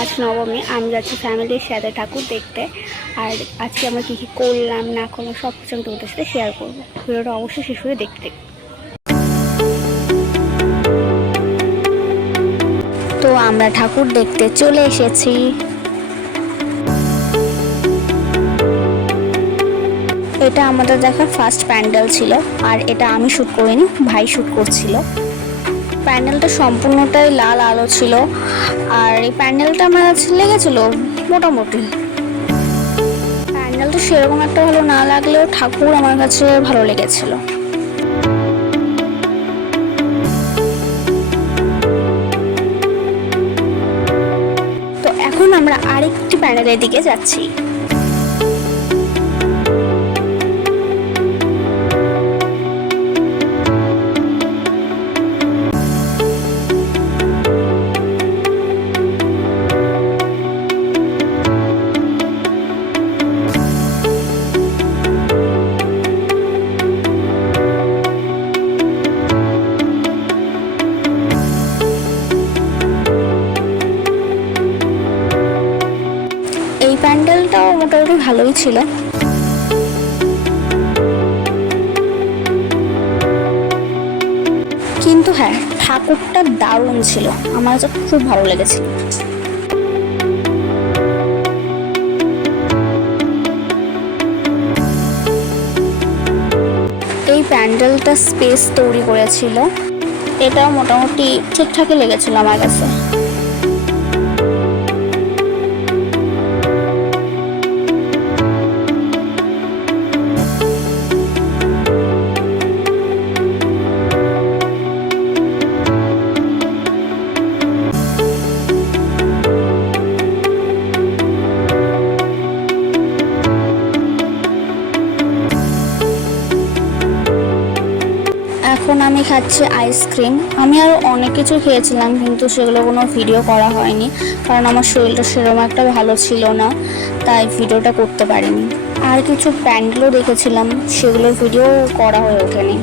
আজ নবমী, আমি যাচ্ছি ফ্যামিলির সাথে ঠাকুর দেখতে। আর আজকে আমরা কী কী করলাম না করলাম সব কিছু আমি তোমাদের সাথে শেয়ার করবো। ভিডিওটা অবশ্যই শেষ করে দেখতে। তো আমরা ঠাকুর দেখতে চলে এসেছি। এটা আমাদের দেখা ফার্স্ট প্যান্ডেল ছিল, আর এটা আমি শ্যুট করিনি, ভাই শ্যুট করছিল। প্যান্ডেলটা সম্পূর্ণটাই লাল আলো ছিল, আর এই প্যান্ডেলটা আমার কাছে লেগেছিল মোটামুটি। প্যান্ডেলটা সেরকম একটা ভালো না লাগলেও ঠাকুর আমার কাছে ভালো লেগেছিল। তো এখন আমরা আরেকটি প্যান্ডেলের দিকে যাচ্ছি। এই প্যান্ডেলটাও মোটামুটি ভালোই ছিল। কিন্তু হ্যাঁ, ঠাকুরটা দারুণ ছিল, আমার কাছে খুব ভালো লেগেছিল। এই প্যান্ডেলটা স্পেস তৈরি করেছিল, এটাও মোটামুটি ঠিকঠাকই লেগেছিল আমার কাছে। এখন আমি খাচ্ছি আইসক্রিম। আমি আরও অনেক কিছু খেয়েছিলাম, কিন্তু সেগুলো কোনো ভিডিও করা হয়নি, কারণ আমার শরীরটা সেরকম একটা ভালো ছিল না, তাই ভিডিওটা করতে পারিনি। আর কিছু প্যান্ডেলও দেখেছিলাম, সেগুলোর ভিডিও করা হয়ে ওঠেনি।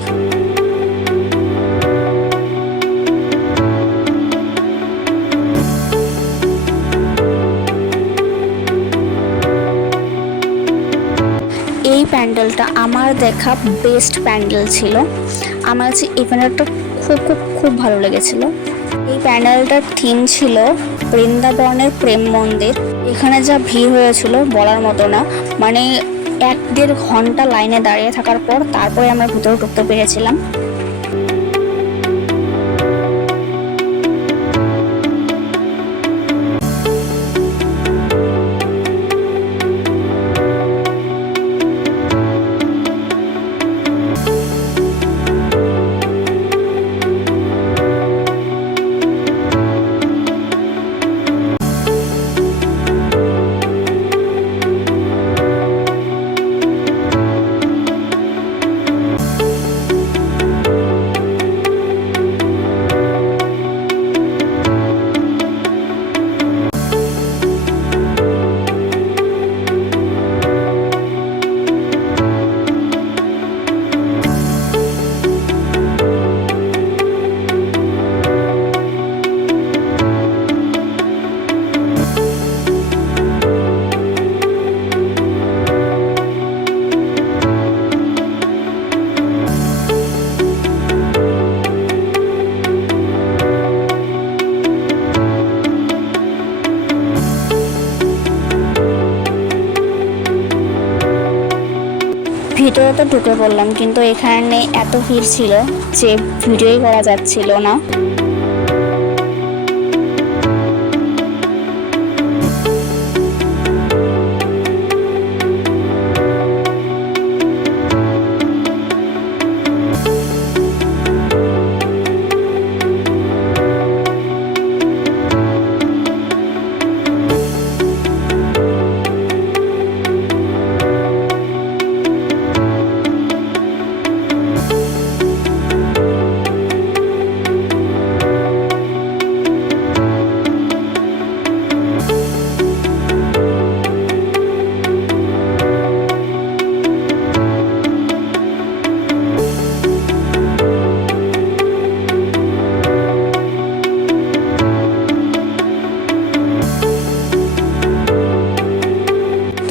এই প্যান্ডেলটা আমার দেখা বেস্ট প্যান্ডেল ছিল। আমার কাছে এই প্যান্ডেলটা খুব খুব খুব ভালো লেগেছিল। এই প্যান্ডেলটার থিম ছিল বৃন্দাবনের প্রেম মন্দির। এখানে যা ভিড় হয়েছিল বলার মতো না, মানে 1-1.5 ঘন্টা লাইনে দাঁড়িয়ে থাকার পর তারপরে আমরা ভিতরে ঢুকতে পেরেছিলাম। ভিতরে তো ঢুকে পড়লাম, কিন্তু এখানে এত ভিড় ছিল যে ভিডিওই করা যাচ্ছিল না।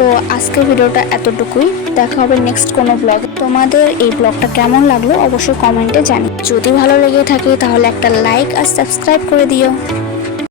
তো আজকের ভিডিওটা এতটুকুই, দেখা হবে নেক্সট কোনো ব্লগ। তোমাদের এই ব্লগটা কেমন লাগলো অবশ্যই কমেন্টে জানি। যদি ভালো লেগে থাকে তাহলে একটা লাইক আর সাবস্ক্রাইব করে দিও।